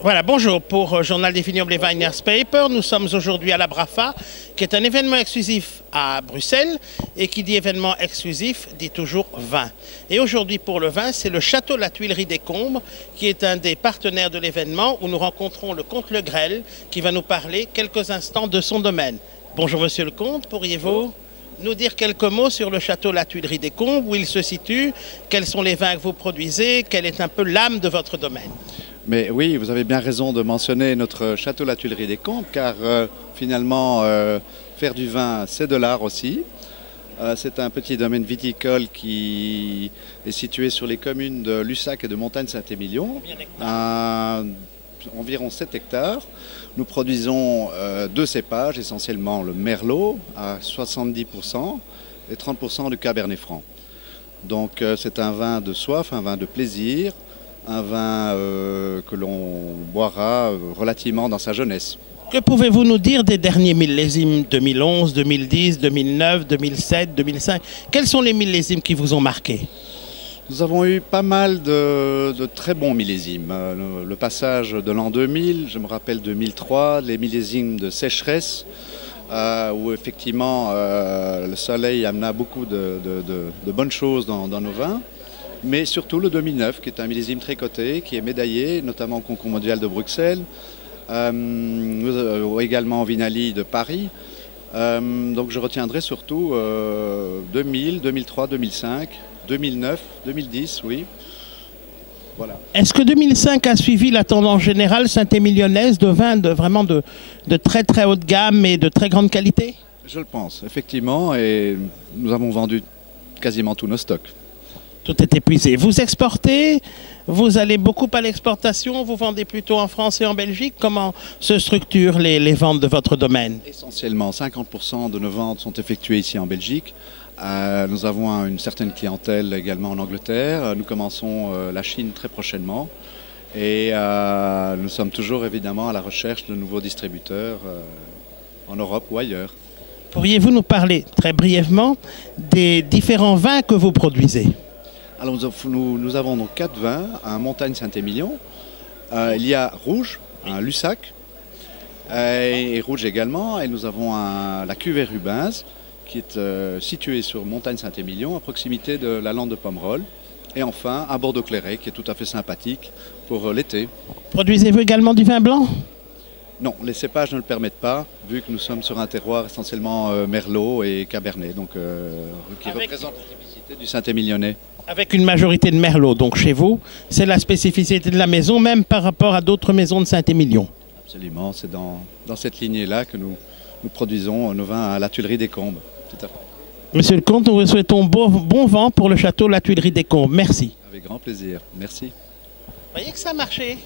Voilà, bonjour pour Journal des Vignobles et Vineyards Paper. Nous sommes aujourd'hui à la Brafa, qui est un événement exclusif à Bruxelles. Et qui dit événement exclusif, dit toujours vin. Et aujourd'hui pour le vin, c'est le Château La Tuilerie des Combes, qui est un des partenaires de l'événement, où nous rencontrons le comte Le Grel, qui va nous parler quelques instants de son domaine. Bonjour monsieur le comte, pourriez-vous nous dire quelques mots sur le Château La Tuilerie des Combes, où il se situe, quels sont les vins que vous produisez, quelle est un peu l'âme de votre domaine? Mais oui, vous avez bien raison de mentionner notre château La Tuilerie des Combes, car finalement, faire du vin, c'est de l'art aussi. C'est un petit domaine viticole qui est situé sur les communes de Lussac et de Montagne-Saint-Émilion, à environ 7 hectares. Nous produisons deux cépages, essentiellement le Merlot à 70% et 30% du Cabernet Franc. Donc c'est un vin de soif, un vin de plaisir, un vin que l'on boira relativement dans sa jeunesse. Que pouvez-vous nous dire des derniers millésimes 2011, 2010, 2009, 2007, 2005? Quels sont les millésimes qui vous ont marqué? Nous avons eu pas mal de très bons millésimes. Le passage de l'an 2000, je me rappelle 2003, les millésimes de sécheresse, où effectivement le soleil amena beaucoup de bonnes choses dans nos vins. Mais surtout le 2009, qui est un millésime très coté, qui est médaillé, notamment au concours mondial de Bruxelles, également au Vinali de Paris. Donc je retiendrai surtout 2000, 2003, 2005, 2009, 2010, oui. Voilà. Est-ce que 2005 a suivi la tendance générale saint-émilionnnaise de vins vraiment de très très haute gamme et de très grande qualité? Je le pense, effectivement, et nous avons vendu quasiment tous nos stocks. Tout est épuisé. Vous exportez, vous allez beaucoup à l'exportation, vous vendez plutôt en France et en Belgique. Comment se structurent les ventes de votre domaine? Essentiellement, 50% de nos ventes sont effectuées ici en Belgique. Nous avons une certaine clientèle également en Angleterre. Nous commençons la Chine très prochainement. Et nous sommes toujours évidemment à la recherche de nouveaux distributeurs en Europe ou ailleurs. Pourriez-vous nous parler très brièvement des différents vins que vous produisez? Alors nous avons donc 4 vins, un Montagne-Saint-Émilion, il y a Rouge, un Lussac, et Rouge également, et nous avons la cuvée Rubens, qui est située sur Montagne-Saint-Émilion, à proximité de la lande de Pomerol, et enfin un Bordeaux Clairé, qui est tout à fait sympathique pour l'été. Produisez-vous également du vin blanc? Non, les cépages ne le permettent pas, vu que nous sommes sur un terroir essentiellement Merlot et Cabernet, donc qui représente la typicité du Saint-Émilionnais. Avec une majorité de Merlot, donc chez vous, c'est la spécificité de la maison, même par rapport à d'autres maisons de Saint-Émilion. Absolument, c'est dans cette lignée-là que nous produisons nos vins à la Tuilerie des Combes. Tout à fait. Monsieur le comte, nous vous souhaitons bon vent pour le château La Tuilerie des Combes. Merci. Avec grand plaisir. Merci. Vous voyez que ça a marché?